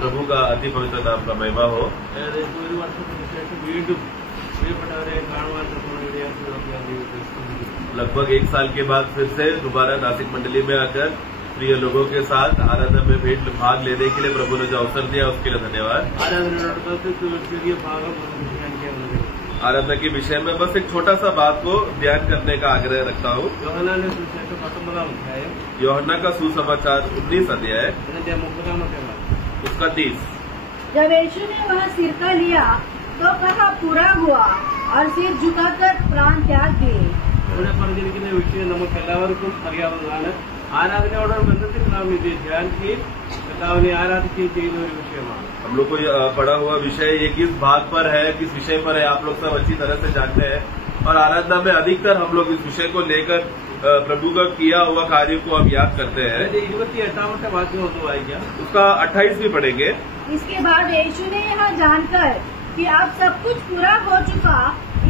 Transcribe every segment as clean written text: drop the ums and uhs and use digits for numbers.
प्रभु का अति पवित्र नाम का महिमा हो। लगभग 1 साल के बाद फिर से दोबारा नासिक मंडली में आकर प्रिय लोगों के साथ आराधना में भेंट भाग लेने के लिए प्रभु ने जो अवसर दिया उसके लिए धन्यवाद। आराधना के विषय में बस एक छोटा सा बात को ध्यान करने का आग्रह रखता हूँ। यूहन्ना का सुसमाचार 19 अध्याय उसका 30। जब यीशु ने वह सिरका लिया तो कहा पूरा हुआ और सिर झुकाकर प्राण त्याग दिए। പറഞ്ഞിരിക്കുന്ന വിഷയം നമുക്ക് എല്ലാവർക്കും അറിയാവുന്നതാണ്. ആരാധനയോടുള്ള ബന്ധത്തിൽ നാം ഇത് ധ്യാനിക്കുകയും കർത്താവിനെ ആരാധിക്കുകയും ചെയ്യുന്ന ഒരു വിഷയമാണ്. हम लोग को पढ़ा हुआ विषय ये किस भाग पर है, किस विषय पर है, आप लोग सब अच्छी तरह से जानते हैं। और आराधना में अधिकतर हम लोग इस विषय को लेकर प्रभु का किया हुआ कार्य को हम याद करते हैं। 28वां वाक्य होता है, उसका 28 भी पढ़ेंगे। इसके बाद यीशु ने यहाँ जानकर कि अब सब कुछ पूरा हो चुका,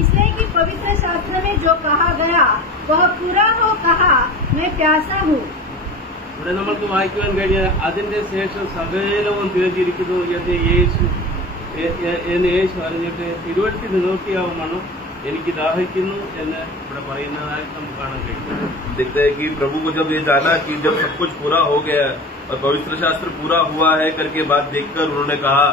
इसलिए कि पवित्र शास्त्र में जो कहा गया वह पूरा हो कहा, मैं प्यासा हूँ। ഇവിടെ നമുക്ക് വായിക്കുവാൻ കഴിഞ്ഞാൽ അതിന്റെ ശേഷം സകലവും തികഞ്ഞിരിക്കുന്നു എന്ന് യേശു അറിഞ്ഞിട്ട് തിരുവഴുത്തി നിവൃത്തിയാവുമാണ് എനിക്ക് ദാഹിക്കുന്നു എന്ന് ഇവിടെ പറയുന്നതായി നമുക്ക് കാണാൻ കഴിയും. देखते हैं कि प्रभु को जब ये जाना कि जब सब कुछ पूरा हो गया और पवित्र शास्त्र पूरा हुआ है करके बात देखकर उन्होंने कहा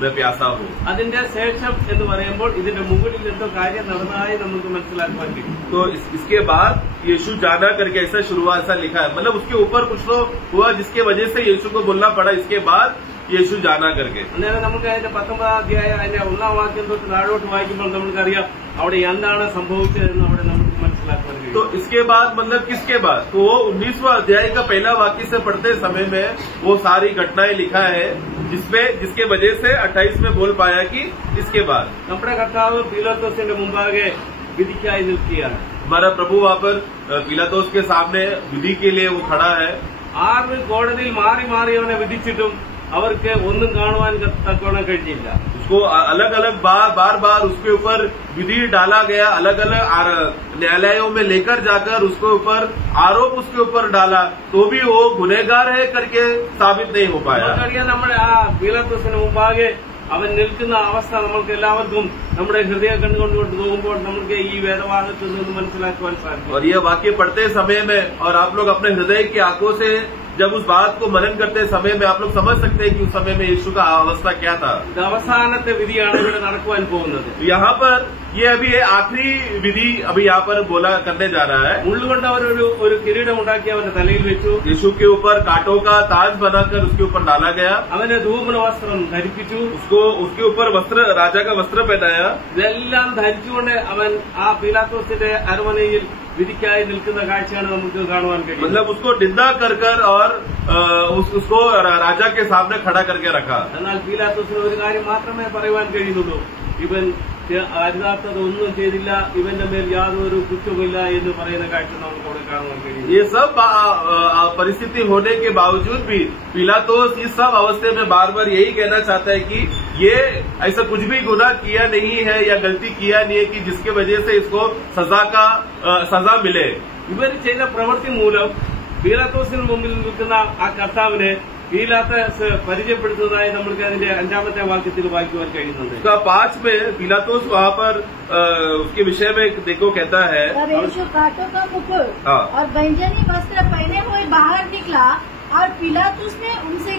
मैं प्यासा हूँ. അതിന്റെ ശേഷം എന്ന് പറയുമ്പോൾ ഇതിന്റെ മുകളിൽ എന്തോ കാര്യം നടന്നതായി നമുക്ക് മനസ്സിലാക്കാൻ കഴിയും. तो इसके बाद यीशु जाना करके ऐसा शुरुआत ऐसा लिखा है, मतलब उसके ऊपर कुछ तो हुआ जिसके वजह से यीशु को बोलना पड़ा इसके बाद യേശു ജാനാ करके. അന്നേരം നമുക്ക് അതിന്റെ 19ാം അധ്യായം അതിന്റെ 1ാം വാക്യം തൊട്ട് താഴോട്ട് വായിക്കുമ്പോൾ നമുക്കറിയാം അവിടെ എന്താണ് സംഭവിച്ചതെന്ന് അവിടെ നമുക്ക് മനസ്സിലാക്കാൻ കഴിയും. तो इसके बाद मतलब किसके बाद, तो वो 19वां अध्याय का पहला वाक्य से पढ़ते समय में वो सारी घटनाएं लिखा है जिसके वजह से 28 में बोल पाया कि इसके बाद നമ്മുടെ കർത്താവ് പീലാത്തോസിന്റെ മുമ്പാകെ വിധിക്കായി നിൽക്കുകയാണ്. हमारा प्रभु वहाँ पर पीलातोस के सामने विधि के लिए वो खड़ा है. 6 കോടതിയിൽ മാറി മാറി അവനെ വിധിച്ചിട്ടും അവർക്ക് ഒന്നും കാണുവാൻ തക്കവണ്ണം കഴിഞ്ഞില്ല. उसको अलग अलग बार बार उसके ऊपर विधि डाला गया, अलग अलग न्यायालयों में लेकर जाकर उसके ऊपर आरोप उसके ऊपर डाला, तो भी वो गुनहगार है करके साबित नहीं हो पाया. നമ്മുടെ ആ പീലാത്തോസിന് മുമ്പാകെ അവൻ നിൽക്കുന്ന അവസ്ഥ നമ്മൾക്ക് എല്ലാവർക്കും നമ്മുടെ ഹൃദയം കണ്ടുകൊണ്ട് പോകുമ്പോൾ നമുക്ക് ഈ വേദഭാഗത്തിൽ നിന്ന് മനസ്സിലാക്കുവാൻ സാധിക്കും. और ये वाक्य पढ़ते समय में और आप लोग अपने हृदय की आंखों से जब उस बात को मनन करते समय में आप लोग समझ सकते हैं कि उस समय में यीशु का अवस्था क्या था. ഇത് അവസാനത്തെ വിധിയാണ് ഇവിടെ നടക്കുവാൻ പോകുന്നത്. यहाँ पर ये अभी आखिरी विधि अभी यहाँ पर बोला करने जा रहा है. മുള്ളുകൊണ്ട് അവർ ഒരു കിരീടം ഉണ്ടാക്കി അവന്റെ തലയിൽ വെച്ചു. यीशु के ऊपर कांटों का ताज बनाकर उसके ऊपर डाला गया. അവന് ധൂമ്ര വസ്ത്രം ധരിപ്പിച്ചു. उसके ऊपर वस्त्र, राजा का वस्त्र पहनाया. ഇതെല്ലാം ധരിച്ചുകൊണ്ട് അവൻ ആ പീലാത്തോസിന്റെ അരമനയിൽ വിധിക്കായി നിൽക്കുന്ന കാഴ്ചയാണ് നമുക്ക് കാണുവാൻ കഴിയും. मतलब उसको निंदा कर और उसको राजा के सामने खड़ा करके रखा. എന്നാൽ പീലാത്തോസിന് ഒരു കാര്യം മാത്രമേ പറയുവാൻ കഴിയുന്നുള്ളൂ, ഇവൻ അരുതാത്തതൊന്നും ചെയ്തില്ല, ഇവന്റെ മേൽ യാതൊരു കുറ്റമില്ല എന്ന് പറയുന്ന കാഴ്ച നമുക്ക് അവിടെ കാണുവാൻ കഴിയും. ये सब परिस्थिति होने के बावजूद भी पिलातोस इस सब अवस्थे में बार बार यही कहना चाहता है कि ये ऐसा कुछ भी गुनाह किया नहीं है या गलती किया नहीं है कि जिसके वजह से इसको सजा मिले. ഇവർ ചെയ്ത പ്രവൃത്തി മൂലം പീലാത്തോസിന് മുമ്പിൽ നിൽക്കുന്ന ആ കർത്താവിനെ പീലാത്തോസ് പരിചയപ്പെടുത്തുന്നതായി നമുക്ക് അതിന്റെ 5ാമത്തെ വാക്യത്തിൽ വായിക്കുവാൻ കഴിയുന്നുണ്ട്. 5 में पिलातोस वहाँ पर उसके विषय में देखो कहता है, तब यीशु कांटों का मुकुट और बैंजनी वस्त्र पहने हुए बाहर निकला और पिलातुस ने उनसे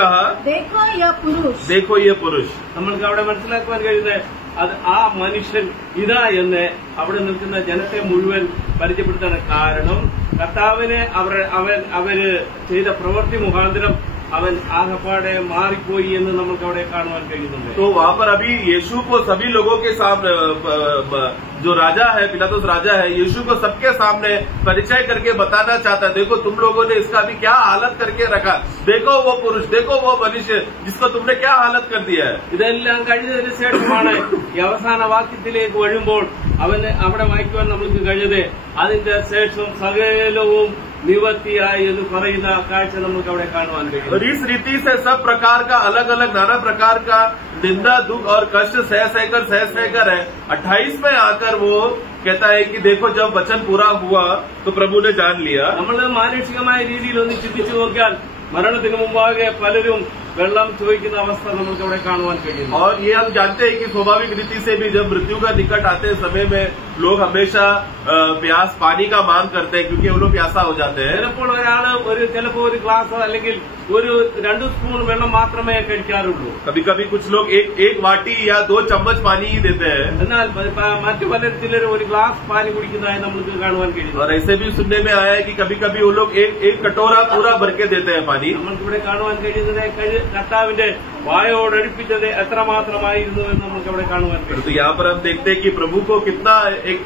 कहा, देखो यह पुरुष. देखो ये पुरुष. നമ്മൾക്ക് അവിടെ മനസ്സിലാക്കുവാൻ കഴിയുന്നത് അത് ആ മനുഷ്യൻ ഇതാ എന്ന് അവിടെ നിൽക്കുന്ന ജനത്തെ മുഴുവൻ പരിചയപ്പെടുത്താൻ കാരണം കർത്താവിനെ അവര് ചെയ്ത പ്രവൃത്തി മുഖാന്തരം അവൻ ആകപ്പാടെ മാറിപ്പോയി എന്ന് നമുക്ക് അവിടെ കാണുവാൻ കഴിയുന്നുണ്ട്. तो वहाँ पर अभी यीशु को सभी लोगों के सामने जो राजा है, पिलातुस राजा है, यीशु को सबके सामने परिचय करके बताना चाहता है, देखो तुम लोगों ने इसका अभी क्या हालत करके रखा, देखो वो पुरुष, देखो वो मनुष्य जिसको तुमने क्या हालत कर दिया है. ഇതെല്ലാം കഴിഞ്ഞതിന് ശേഷമാണ് ഈ അവസാന വാക്യത്തിലേക്ക് വരുമ്പോൾ അവന് അവിടെ വായിക്കുവാൻ നമുക്ക് കഴിഞ്ഞത് അതിന്റെ ശേഷം സകലവും നിവർത്തിയായി എന്ന് പറയുന്ന കാഴ്ച നമുക്ക് അവിടെ കാണുവാൻ കഴിയും. और इस रीति से सब प्रकार का अलग अलग नाना प्रकार का निंदा दुख और कष्ट सह सहकर है 28 में आकर वो कहता है कि देखो जब वचन पूरा हुआ तो प्रभु ने जान लिया. നമ്മൾ മാനുഷികമായ രീതിയിൽ ഒന്ന് ചിന്തിച്ചു നോക്കിയാൽ മരണത്തിന് മുമ്പാകെ പലരും വെള്ളം ചോദിക്കുന്ന അവസ്ഥ നമുക്ക് അവിടെ കാണുവാൻ കഴിയും. और ये हम जानते हैं कि स्वाभाविक रीति से भी जब मृत्यु का निकट आते समय में लोग हमेशा प्यास पानी का मांग करते हैं क्योंकि वो लोग प्यासा हो जाते हैं. ചിലപ്പോൾ ഒരാള് ചിലപ്പോൾ ഒരു ഗ്ലാസ് അല്ലെങ്കിൽ ഒരു 2 സ്പൂൺ വെള്ളം മാത്രമേ കഴിക്കാറുള്ളൂ. कभी कभी कुछ लोग एक वाटी या 2 चम्मच पानी ही देते हैं. എന്നാൽ മറ്റു പലരും ഒരു ഗ്ലാസ് പാനി കുടിക്കുന്നതായി നമുക്ക് കാണുവാൻ കഴിയും. और ऐसे भी सुनने में आया है कि कभी कभी वो लोग एक कटोरा पूरा भर के देते हैं पानी. നമുക്കിവിടെ കാണുവാൻ കഴിയുന്നത് കർത്താവിന്റെ വായോടടുപ്പിച്ചത് എത്രമാത്രമായിരുന്നു എന്ന് നമുക്ക് അവിടെ കാണുവാൻ കഴിയും. तो यहाँ पर हम देखते हैं कि प्रभु को कितना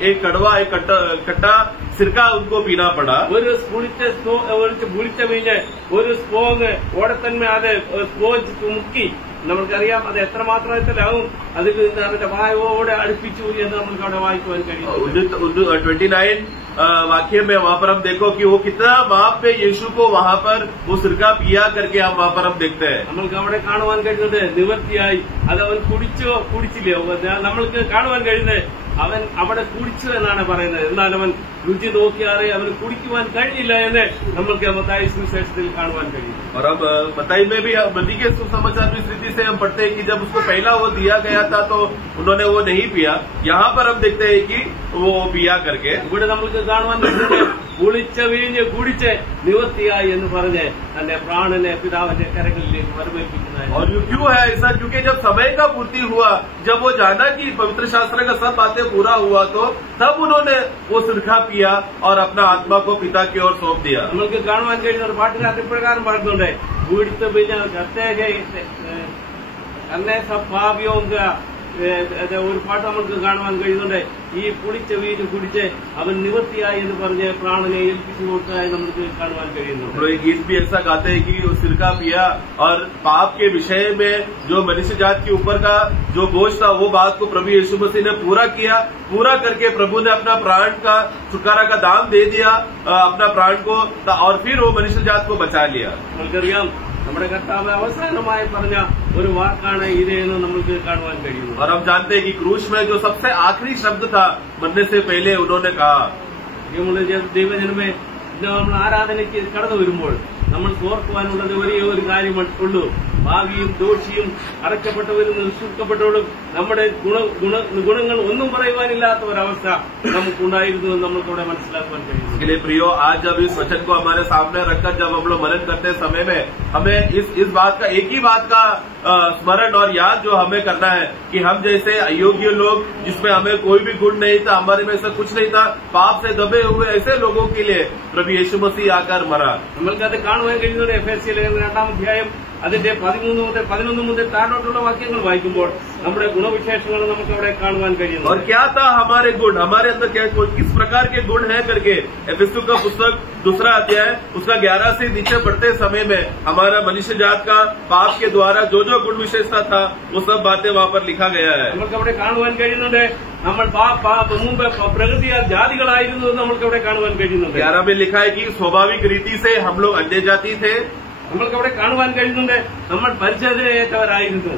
एक कड़वा एक कट्टा सिरका उनको पीना पड़ा. ഒരു പുളിച്ച വീഞ്ഞ് ഒരു സ്പോങ് ഓടത്തന്മേ അത് സ്പോഞ്ച് മുക്കി നമുക്കറിയാം അത് എത്രമാത്രത്തിലാവും അതിൽ നിന്ന് അവരുടെ വായോടെ അടുപ്പിച്ചു എന്ന് നമുക്ക് അവിടെ വായിക്കുവാൻ കഴിയും. 29 वाक्य में वहाँ पर हम देखो कि वो कितना माप पे यीशु को वहाँ पर वो सिरका पिया करके हम वहाँ पर हम देखते हैं. നമ്മൾക്ക് അവിടെ കാണുവാൻ കഴിയുന്നത് നിവൃത്തിയായി അത് അവൻ കുടിച്ചില്ലയോ നമ്മൾക്ക് കാണുവാൻ കഴിയുന്നത് അവൻ അവിടെ കുടിച്ചു എന്നാണ് പറയുന്നത്. എന്നാൽ അവൻ രുചി നോക്കിയാറെ അവന് കുടിക്കുവാൻ കഴിഞ്ഞില്ല എന്ന് നമ്മൾക്ക് മത്തായി സുവിശേഷത്തിൽ കാണുവാൻ കഴിയും. और अब मत्ती में भी मत्ती के सुसमाचार में इस रीति से हम पढ़ते हैं कि जब उसको पहला वो दिया गया था तो उन्होंने वो नहीं पिया. यहाँ पर हम देखते हैं कि वो पिया करके ഇവിടെ നമ്മൾക്ക് കാണുവാൻ കഴിയുന്നത് പുളിച്ച വീഞ്ഞ് കുടിച്ച് നിവൃത്തിയായി എന്ന് പറഞ്ഞ് തന്റെ പ്രാണനെ പിതാവിന്റെ കരങ്ങളിലേക്ക് വരവേൽപ്പിക്കുന്നതായി. और क्यों है ऐसा? क्योंकि जब समय का पूर्ति हुआ, जब वो जाना कि पवित्र शास्त्र का सब बातें पूरा हुआ तो तब उन्होंने वो सिरका पिया और अपना आत्मा को पिता की ओर सौंप दिया. നമ്മൾക്ക് കാണുവാൻ കഴിയുന്ന ഒരു പാട്ടുകാരൻ ഇപ്രകാരം പറയുന്നുണ്ട്, വീടുത്ത് പിന്നെ തന്നെ സഭാവ്യോങ്ക ഒരു പാട്ട് നമുക്ക് കാണുവാൻ കഴിയുന്നുണ്ട്. ഈ പുളിച്ച വീഞ്ഞ് കുടിച്ച് അവൻ നിവൃത്തിയായി എന്ന് പറഞ്ഞ് പ്രാണനെ ഏൽപ്പിച്ചു കൊടുത്തതായി നമുക്ക് കാണുവാൻ കഴിയുന്നു. ये गीत भी ऐसा गाते हैं कि वो सिरका पिया और पाप के विषय में जो मनुष्य जात के ऊपर का जो बोझ था वो बात को प्रभु यीशु मसीह ने पूरा किया. पूरा करके प्रभु ने अपना प्राण का छुटकारा का दान दे दिया अपना प्राण को, और फिर वो मनुष्य जात को बचा लिया. നമുക്കറിയാം നമ്മുടെ കർത്താവ് അവസാനമായി പറഞ്ഞ ഒരു വാക്കാണ് ഇത് എന്ന് നമുക്ക് കാണുവാൻ കഴിയുന്നു. और हम जानते हैं कि क्रूस में जो सबसे आखिरी शब्द था मरने से पहले उन्होंने कहा. ദൈവജനമേ നമ്മൾ ആരാധനയ്ക്ക് കടന്നു വരുമ്പോൾ നമ്മൾ ഓർക്കുവാനുള്ളത് ഒരേ ഒരു കാര്യം ഉള്ളൂ. ഭാവിയും ദോഷിയും അടക്കപ്പെട്ടവരും സൂക്ഷിക്കപ്പെട്ടവരും നമ്മുടെ ഗുണങ്ങൾ ഒന്നും പറയുവാനില്ലാത്ത ഒരവസ്ഥ നമുക്കുണ്ടായിരുന്നു എന്ന് നമ്മൾക്കിവിടെ മനസ്സിലാക്കുവാൻ കഴിയും. इसलिए प्रियो, आज जब इस वचन को हमारे सामने रखकर जब हम लोग मनन करते समय में हमें इस बात का एक ही बात का स्मरण और याद जो हमें करना है कि हम जैसे अयोग्य लोग जिसमें हमें कोई भी गुण नहीं था, हमारे में ऐसा कुछ नहीं था, पाप से दबे हुए ऐसे लोगों के लिए प्रभु यीशु मसीह आकर मरा. നമ്മൾക്കത് കാണുവാൻ കഴിയുന്നത് എഫേസ്യർ 2-ാം അധ്യായം അതിന്റെ 13 മുതൽ താഴോട്ടുള്ള വാക്യങ്ങൾ വായിക്കുമ്പോൾ നമ്മുടെ ഗുണവിശേഷങ്ങൾ നമുക്ക് അവിടെ കാണുവാൻ കഴിയുന്നു. और क्या था हमारे गुण, हमारे अंदर क्या किस प्रकार के गुण है करके एफेसू का पुस्तक 2 अध्याय उसका 11 से नीचे बढ़ते समय में हमारा मनुष्य जात का पाप के द्वारा जो जो गुण विशेषता था वो सब बातें वहाँ पर लिखा गया है. നമുക്ക് അവിടെ കാണുവാൻ കഴിയുന്നുണ്ട് നമ്മൾ മുമ്പ് പ്രകൃതിയാൽ ജാതികളായിരുന്നു നമ്മൾക്ക് അവിടെ കാണുവാൻ കഴിയുന്നുണ്ട്. 11 में लिखा है कि स्वाभाविक रीति से हम लोग अन्य जाति थे. നമ്മൾക്ക് അവിടെ കാണുവാൻ കഴിയുന്നുണ്ട് നമ്മൾ പരിച്ഛേദനയേറ്റവരായിരുന്നു.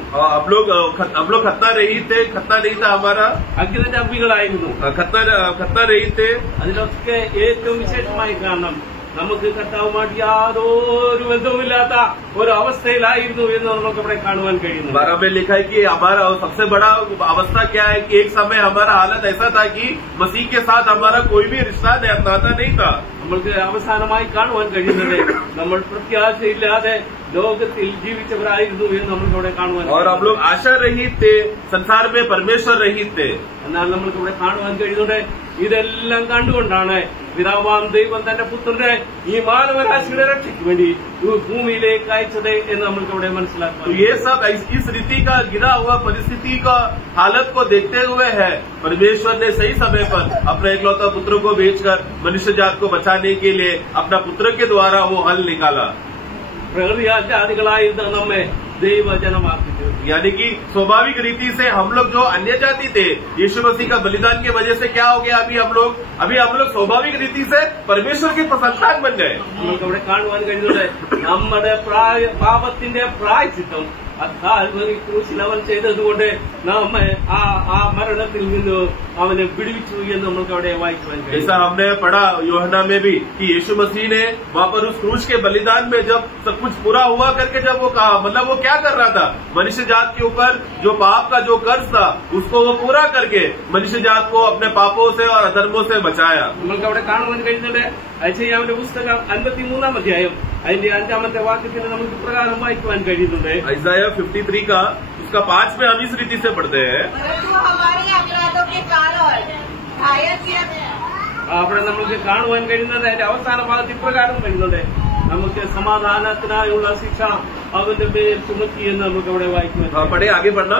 हम लोग खतना रहित थे, खतना नहीं था हमारा, അഗ്നിജാപികളായിരുന്നു. खतना रहित थे. അതിലൊക്കെ ഏറ്റവും വിശേഷമായി കാരണം നമുക്ക് കർത്താവുമായിട്ട് യാതൊരു ബന്ധവുമില്ലാത്ത ഒരു അവസ്ഥയിലായിരുന്നു എന്ന് നമുക്ക് ഇവിടെ കാണുവാൻ കഴിയുന്നു. 12 में लिखा है कि हमारा सबसे बड़ा अवस्था क्या है कि एक समय हमारा हालत ऐसा था कि मसीह के साथ हमारा कोई भी रिश्ता नाता नहीं था. നമ്മൾക്ക് അവസാനമായി കാണുവാൻ കഴിയുന്നത് നമ്മൾ പ്രത്യാശയില്ലാതെ ലോകത്തിൽ ജീവിച്ചവരായിരുന്നു എന്ന് നമുക്ക് ഇവിടെ കാണുവാൻ. और हम लोग आशा रहित थे, संसार में परमेश्वर रहित थे. എന്നാൽ നമ്മൾക്ക് ഇവിടെ കാണുവാൻ കഴിയുന്നത് ഇതെല്ലാം കണ്ടുകൊണ്ടാണ് പിതാവാം ദൈവം തന്റെ പുത്രനെ ഈ മാനവരാശിയുടെ രക്ഷയ്ക്ക് വേണ്ടി ഭൂമിയിലേക്ക് അയച്ചത് എന്ന് നമ്മൾക്ക് ഇവിടെ മനസ്സിലാക്കാം. ये सब इस रीति का गिरा हुआ परिस्थिति का हालत को देखते हुए है परमेश्वर ने सही समय पर अपने इकलौता पुत्र को भेजकर मनुष्य जात को बचाने के लिए अपना पुत्र के द्वारा वो हल निकाला. പ്രകൃതിയാൽ ജാതികളായിരുന്ന നമ്മെ ദൈവജനമാക്കി തീർത്തു. यानी कि स्वाभाविक रीति से हम लोग जो अन्य जाति थे, यीशु मसीह का बलिदान की वजह से क्या हो गया, अभी हम लोग स्वाभाविक रीति से परमेश्वर के संतान बन गए. നമുക്ക് അവിടെ കാണുവാൻ കഴിയുന്നത് നമ്മുടെ പാപത്തിന്റെ പ്രായശ്ചിത്തം കാൽവരി ക്രൂശിൽ അവൻ ചെയ്തതുകൊണ്ട് നമ്മെ ആ മരണത്തിൽ നിന്ന് അവനെ വിടുവിച്ചു എന്ന് നമുക്ക് അവിടെ വായിക്കുവാൻ കഴിയും. जैसा हमने पढ़ा यूहन्ना में भी कि यीशु मसीह ने वहाँ पर उस क्रूस के बलिदान में जब सब कुछ पूरा हुआ करके जब वो कहा, मतलब वो क्या कर रहा था, मनुष्य जात के ऊपर जो पाप का जो कर्ज था उसको वो पूरा करके मनुष्य जात को अपने पापों से और अधर्मों से बचाया. നമുക്ക് അവിടെ കാണുവാൻ കഴിയുന്നുണ്ട് ഐശയ്യാവിന്റെ പുസ്തകം 53-ാം അധ്യായം അതിന്റെ 5-ാമത്തെ വാക്യത്തിൽ നമുക്ക് ഇപ്രകാരം വായിക്കുവാൻ കഴിയുന്നുണ്ട്. Isaiah 53 का उसका 5 में हम इस रीति से पढ़ते हैं. അവിടെ നമുക്ക് കാണുവാൻ കഴിയുന്നത് അതിന്റെ അവസാന ഭാഗത്ത് ഇപ്രകാരം കഴിയുന്നുണ്ട്, നമുക്ക് സമാധാനത്തിനായുള്ള ശിക്ഷ അവന്റെ പേരിൽ ചുമത്തി എന്ന് നമുക്ക് അവിടെ വായിക്കുവാൻ. पढ़े आगे पढ़ना.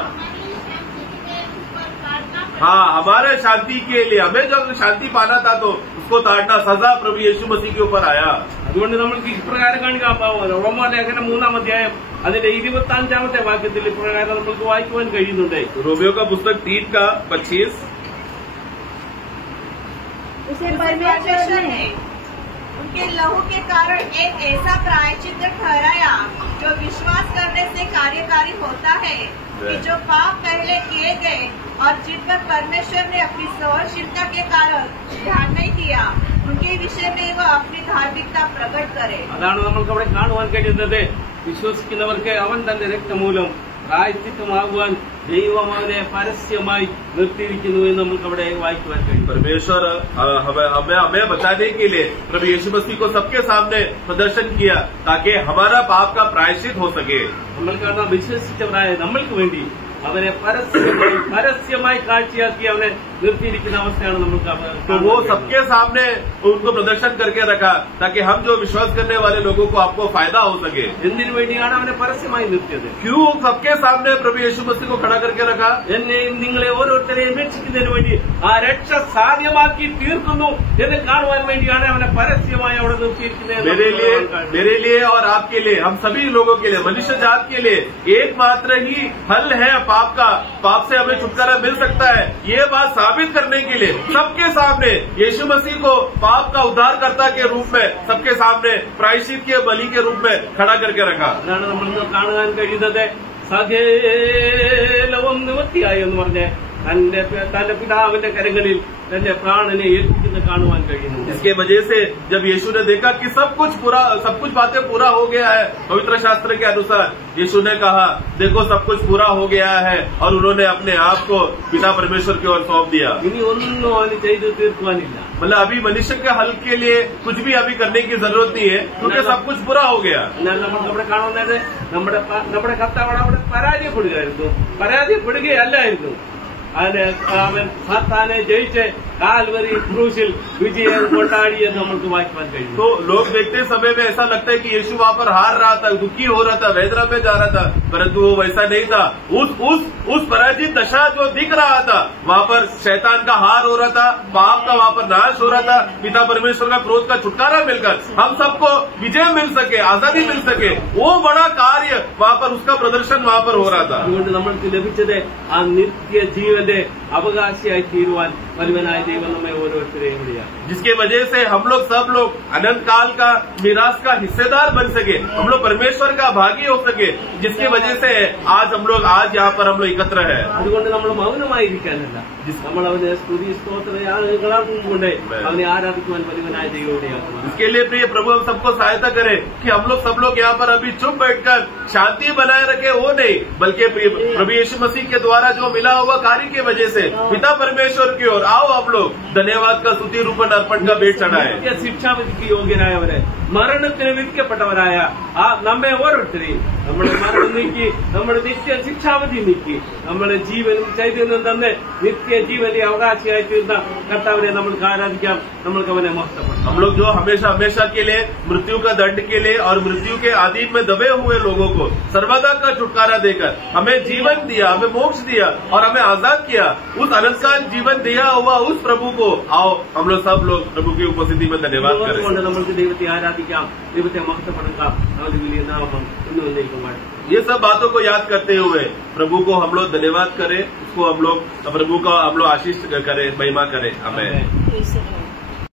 हाँ, हमारे शांति के लिए हमें जब शांति पाना था तो उसको ताड़ना सजा प्रभु यीशु मसीह के ऊपर आया. അതുകൊണ്ട് നമ്മൾക്ക് ഇപ്രകാരം കാണിക്കാൻ റോമാലേഖനം 3-ാം അധ്യായം അതിന്റെ 25-ാമത്തെ വാക്യത്തിൽ ഇപ്രകാരം നമുക്ക് വായിക്കുവാൻ കഴിയുന്നുണ്ട്. रोमियो का पुस्तक 3 का 25. उसे परमेश्वर ने उनके लहू के कारण एक ऐसा प्रायश्चित ठहराया जो विश्वास करने से कार्यकारी होता है कि जो पाप पहले किए गए और जिन पर परमेश्वर ने अपनी सहनशीलता के कारण ध्यान नहीं किया, उनके विषय में वह अपनी धार्मिकता प्रकट करे. അതാണ് നമ്മൾക്ക് അവിടെ കാണുവാൻ കഴിയുന്നത്. വിശ്വസിക്കുന്നവർക്ക് അവൻ തന്റെ രക്തമൂലം പ്രായശ്ചിത്തമാകുവാൻ ദൈവം അവനെ പരസ്യമായി നിർത്തിയിരിക്കുന്നു എന്ന് നമുക്ക് അവിടെ വായിക്കുവാൻ കഴിയും. परमेश्वर हमें बताने के लिए प्रभु यीशु मसीह को सबके सामने प्रदर्शन किया ताकि हमारा पाप का प्रायश्चित हो सके. നമ്മൾക്ക് വിശ്വസിച്ചവരായ നമ്മൾക്ക് വേണ്ടി അവനെ പരസ്യമായി കാഴ്ചയാക്കി അവനെ നിർത്തിയിരിക്കുന്ന അവസ്ഥയാണ് നമുക്ക്. तो वो सबके सामने उनको प्रदर्शन करके रखा ताकि हम जो विश्वास करने वाले लोगों को आपको फायदा हो सके. എന്തിനു വേണ്ടിയാണ് അവനെ പരസ്യമായി നിർത്തിയത്? क्यों सबके सामने प्रभु यीशु मसीह को खड़ा करके रखा? എന്നെയും നിങ്ങളെ ഓരോരുത്തരെയും രക്ഷിക്കുന്നതിന് വേണ്ടി ആ രക്ഷ സാധ്യമാക്കി തീർക്കുന്നു എന്ന് കാണുവാൻ വേണ്ടിയാണ് അവനെ പരസ്യമായി അവിടെ നിർത്തിയിരിക്കുന്നത്. मेरे लिए और आपके लिए, हम सभी लोगों के लिए, मनुष्य जात के लिए एकमात्र ही हल है पाप से हमें छुटकारा मिल सकता है. ये बात साबित करने के लिए सबके सामने यीशु मसीह को पाप का उद्धारकर्ता के रूप में सबके सामने प्रायश्चित के बलि के रूप में खड़ा करके रखा. അതാണ് നമ്മൾ കാണുവാൻ കഴിയുന്നത്. സകലവും നിവൃത്തിയായി എന്ന് പറഞ്ഞ് തന്റെ പിതാവിന്റെ കരങ്ങളിൽ तन्ने प्राण ने കാണുവാൻ കഴിയുന്നു. इसके वजह से जब यीशु ने देखा कि सब कुछ बातें पूरा हो गया है पवित्र शास्त्र के अनुसार, यीशु ने कहा देखो सब कुछ पूरा हो गया है और उन्होंने अपने आप को पिता परमेश्वर की ओर सौंप दिया. ഇനി ഒന്നും അവന് ചെയ്തു തീർക്കുവാനില്ല. मतलब अभी मनुष्य के हल के लिए कुछ भी अभी करने की जरूरत नहीं है क्योंकि सब कुछ पूरा हो गया. എന്നാൽ നമുക്ക് അവിടെ കാണുന്നത് നമ്മുടെ കർത്താവ് അവിടെ പരാജയപ്പെടുകയല്ലായിരുന്നു. അവൻ സാത്താനെ ജയിച്ച് കാൽവരി ക്രൂശിൽ വിജയം കൊണ്ടാടി എന്ന് നമുക്ക് വായിക്കാൻ കഴിയും. तो लोग देखते समय में ऐसा लगता है कि यीशु वहाँ पर हार रहा था, दुखी हो रहा था, वेदना में जा रहा था, परंतु वो वैसा नहीं था. उस पराजित दशा जो दिख रहा था वहाँ पर शैतान का हार हो रहा था, पाप का वहाँ पर नाश हो रहा था, पिता परमेश्वर का क्रोध का छुटकारा मिलकर हम सबको विजय मिल सके, आजादी मिल सके, वो बड़ा कार्य वहाँ पर उसका प्रदर्शन वहाँ पर हो रहा था. അതുകൊണ്ട് നമ്മൾക്ക് ലഭിച്ചത് ആ നിത്യ ജീവന്റെ അവകാശിയായി തീരുവാൻ വലുവനായ ദൈവം നമ്മെ ഓരോരുത്തരെയും വിളിയാണ്. जिसके वजह से हम लोग सब लोग अनंत काल का मिरास का हिस्सेदार बन सके, हम लोग परमेश्वर का भागी हो सके, जिसकी वजह से आज यहाँ पर हम लोग एकत्र है. അതുകൊണ്ട് നമ്മൾ മൗനമായിരിക്കാനല്ല, നമ്മൾ അവനെ സ്തുതി സ്തോത്രയാളുകളാകൊണ്ട് അവനെ ആരാധിക്കുവാൻ വലുവനായ ദൈവോടെയാക്കണം. इसके लिए प्रिय प्रभु हम सबको सहायता करे कि हम लोग सब लोग यहाँ पर अभी चुप बैठकर शांति बनाए रखे, वो नहीं बल्कि प्रभु यीशु मसीह के द्वारा जो मिला हुआ कार्य की वजह से पिता परमेश्वर की ओर आओ हम लोग धन्यवाद का स्तुति रूपन अर्पण का भेंट चढ़ाए. ശിക്ഷാവിധിക്ക് യോഗ്യരായവരെ, മരണത്തിന് വിധിക്കപ്പെട്ടവരായ ആ നമ്മെ ഓരോരുത്തരെയും നമ്മുടെ മരണം നീക്കി, നമ്മുടെ നിത്യ ശിക്ഷാവിധി നീക്കി, നമ്മുടെ ജീവനും ചൈതന്യം തന്നെ നിത്യ ജീവന്റെ അവകാശിയായി തീർന്ന കർത്താവിനെ നമ്മൾക്ക് ആരാധിക്കാം, നമ്മൾക്ക് അവനെ മഹത്വപ്പെടാം. हम लोग जो हमेशा हमेशा के लिए मृत्यु का दंड के लिए और मृत्यु के अधीन में दबे हुए लोगों को सर्वदा का छुटकारा देकर हमें जीवन दिया, हमें मोक्ष दिया और हमें आजाद किया, उस अनंतकाल जीवन दिया हुआ उस प्रभु को आओ हम लोग सब लोग प्रभु की उपस्थिति में धन्यवाद करें। നമുക്ക് ദൈവത്തെ ആരാധിക്കാം, ദൈവത്തെ മഹത്വപ്പെടുത്താം, അവന്റെ വലിയ നാമം ഇന്ന് വന്നേക്കുമാണ്। ये सब बातों को याद करते हुए प्रभु को हम लोग धन्यवाद करें, उसको हम लोग प्रभु का हम लोग आशीष करें, महिमा करें। आमीन।